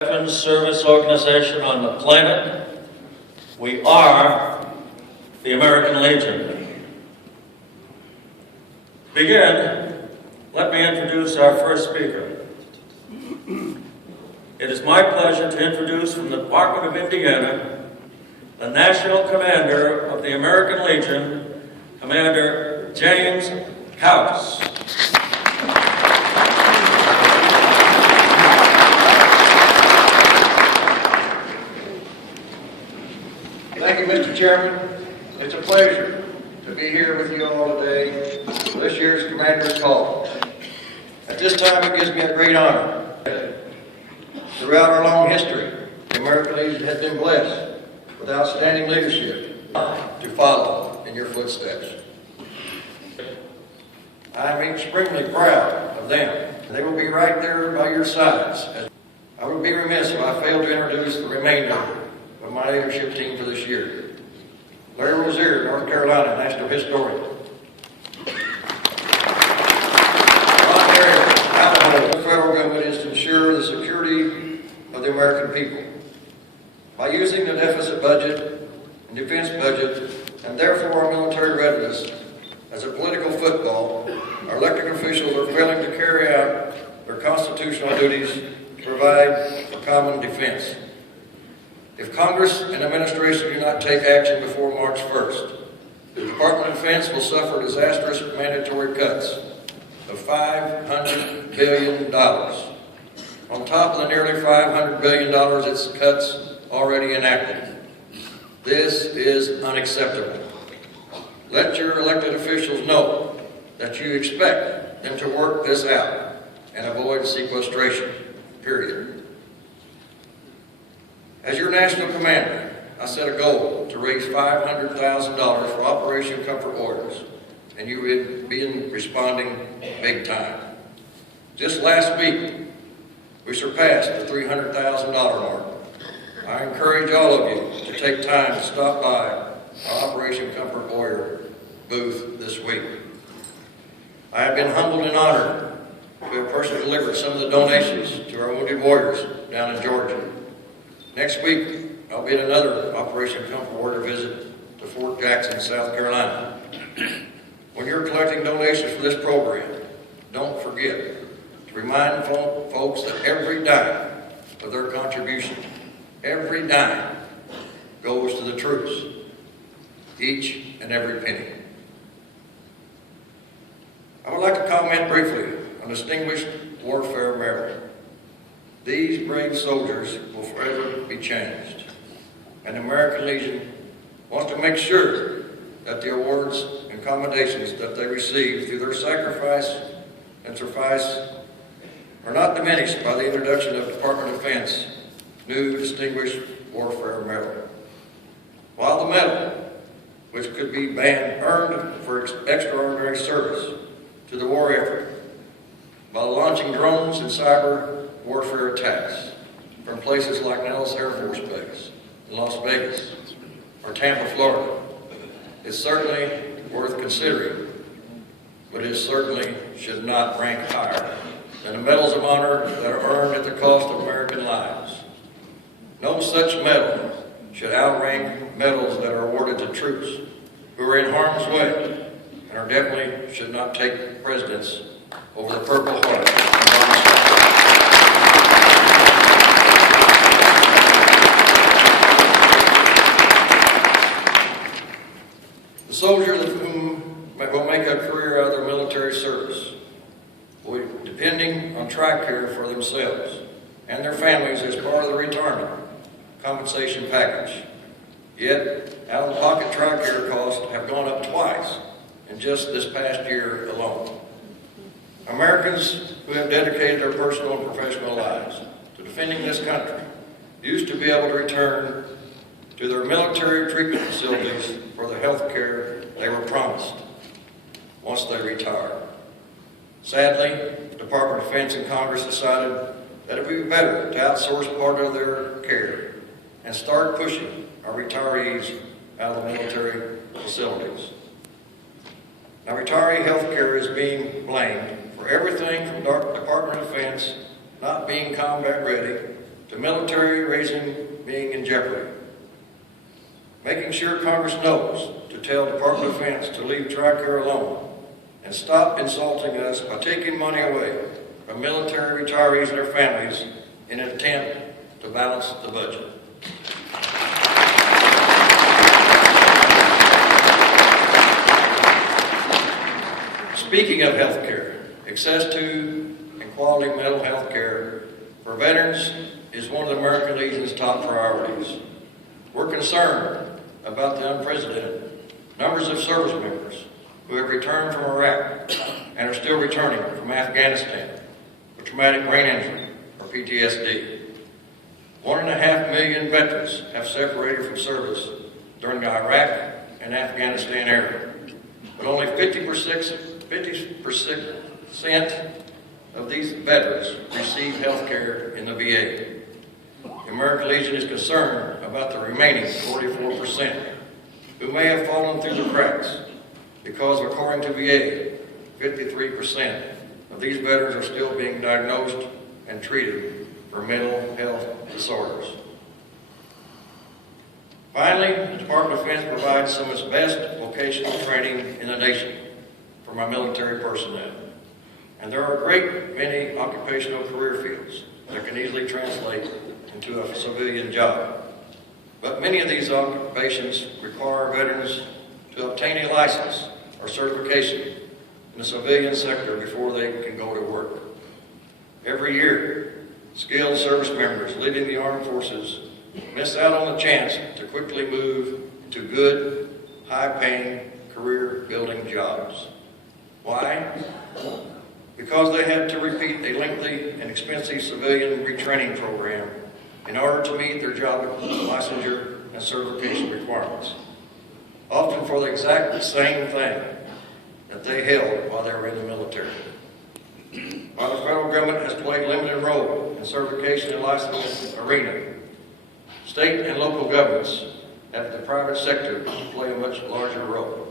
Veterans service organization on the planet. We are the American Legion. To begin, let me introduce our first speaker. It is my pleasure to introduce from the Department of Indiana, the National Commander of the American Legion, Commander James Koutz. Thank you, Mr. Chairman. It's a pleasure to be here with you all today for this year's Commander's Call. At this time, it gives me a great honor. Throughout our long history, the American Legion has been blessed with outstanding leadership to follow in your footsteps. I am extremely proud of them. They will be right there by your sides. I would be remiss if I failed to introduce the remainder of my leadership team for this year. Larry Rozier, North Carolina National Historian. Ron Barrett, Idaho. The federal government is to ensure the security of the American people. By using the deficit budget and defense budget, and therefore our military readiness, as a political football, our elected officials are failing to carry out their constitutional duties to provide for common defense. If Congress and administration do not take action before March 1st, the Department of Defense will suffer disastrous mandatory cuts of $500 billion. On top of the nearly $500 billion its cuts already enacted. This is unacceptable. Let your elected officials know that you expect them to work this out and avoid sequestration, period. As your national commander, I set a goal to raise $500,000 for Operation Comfort Orders, and you have been responding big time. Just last week, we surpassed the $300,000 mark. I encourage all of you to take time to stop by our Operation Comfort Warrior booth this week. I have been humbled and honored to have personally delivered some of the donations to our wounded warriors down in Georgia. Next week, I'll be at another Operation Comfort Warrior visit to Fort Jackson, South Carolina. When you're collecting donations for this program, don't forget to remind folks that every dime of their contribution, every dime goes to the troops, each and every penny. I would like to comment briefly on Distinguished Warfare Medal. These brave soldiers will forever be changed, and the American Legion wants to make sure that the awards and commendations that they receive through their sacrifice and suffice are not diminished by the introduction of Department of Defense new Distinguished Warfare Medal. While the medal, which could be earned for extraordinary service to the war effort by launching drones and cyber warfare attacks from places like Nellis Air Force Base in Las Vegas or Tampa, Florida, is certainly worth considering, but it certainly should not rank higher than the medals of honor that are earned at the cost of American lives. No such medal should outrank medals that are awarded to troops who are in harm's way and are definitely should not take precedence over the Purple Heart. The soldiers of whom will make a career out of their military service will be depending on TRICARE for themselves and their families as part of the retirement compensation package. Yet, out-of-pocket TRICARE costs have gone up twice in just this past year alone. Americans who have dedicated their personal and professional lives to defending this country used to be able to return to their military treatment facilities for the health care they were promised once they retired. Sadly, the Department of Defense and Congress decided that it would be better to outsource part of their care and start pushing our retirees out of the military facilities. Now, retiree health care is being blamed for everything from Department of Defense not being combat ready to military raising being in jeopardy. Making sure Congress knows to tell Department of Defense to leave TRICARE alone and stop insulting us by taking money away from military retirees and their families in an attempt to balance the budget. Speaking of health care, access to and quality mental health care for veterans is one of the American Legion's top priorities. We're concerned about the unprecedented numbers of service members who have returned from Iraq and are still returning from Afghanistan with traumatic brain injury or PTSD. 1.5 million veterans have separated from service during the Iraq and Afghanistan era, but only 50% of these veterans receive health care in the VA. The American Legion is concerned about the remaining 44% who may have fallen through the cracks because, according to VA, 53% of these veterans are still being diagnosed and treated for mental health disorders. Finally, the Department of Defense provides some of its best vocational training in the nation for my military personnel. And there are a great many occupational career fields that can easily translate into a civilian job. But many of these occupations require veterans to obtain a license or certification in the civilian sector before they can go to work. Every year, skilled service members leaving the armed forces miss out on the chance to quickly move to good, high-paying, career-building jobs. Why? Because they had to repeat a lengthy and expensive civilian retraining program in order to meet their job licensure and certification requirements, often for the exact same thing that they held while they were in the military. While the federal government has played a limited role in certification and licensing arena, state and local governments have the private sector to play a much larger role.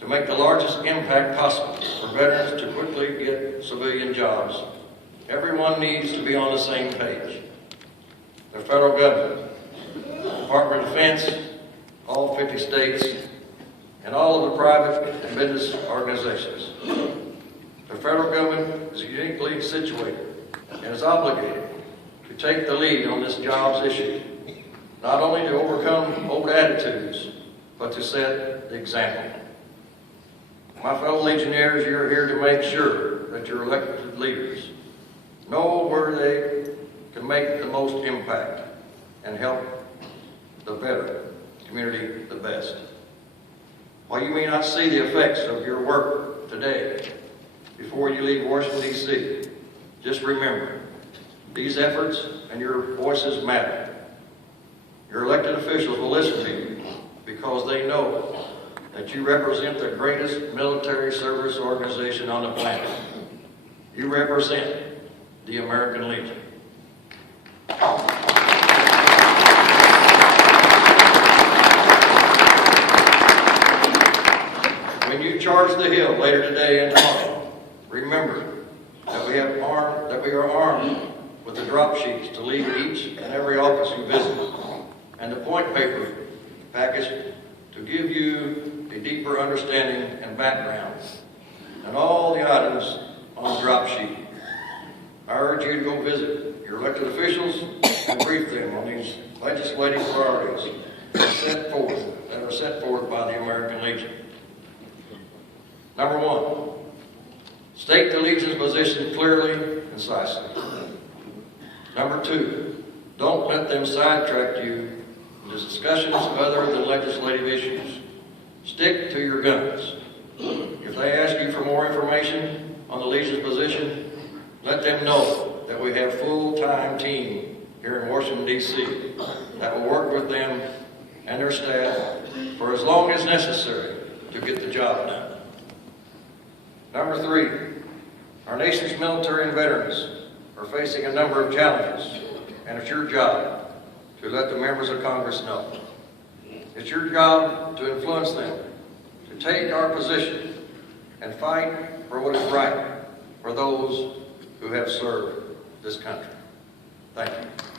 To make the largest impact possible for veterans to quickly get civilian jobs, everyone needs to be on the same page. The federal government, the Department of Defense, all 50 states, and all of the private and business organizations. The federal government is uniquely situated and is obligated to take the lead on this jobs issue, not only to overcome old attitudes, but to set the example. My fellow Legionnaires, you're here to make sure that your elected leaders know where they can make the most impact and help the veteran community the best. While you may not see the effects of your work today, before you leave Washington, D.C., just remember, these efforts and your voices matter. Your elected officials will listen to you because they know that you represent the greatest military service organization on the planet. You represent the American Legion. When you charge the hill later today and tomorrow, remember that we are armed with the drop sheets to leave at each and every office you visit, and the point paper package to give you a deeper understanding and background and all the items on the drop sheet. I urge you to go visit your elected officials and brief them on these legislative priorities that are set forth by the American Legion. Number one, state the Legion's position clearly and concisely. Number two, don't let them sidetrack you into discussions other than legislative issues. Stick to your guns. If they ask you for more information on the Legion's position, let them know that we have a full-time team here in Washington, D.C. that will work with them and their staff for as long as necessary to get the job done. Number three, our nation's military and veterans are facing a number of challenges, and it's your job to let the members of Congress know. It's your job to influence them, to take our position and fight for what is right for those who have served this country. Thank you.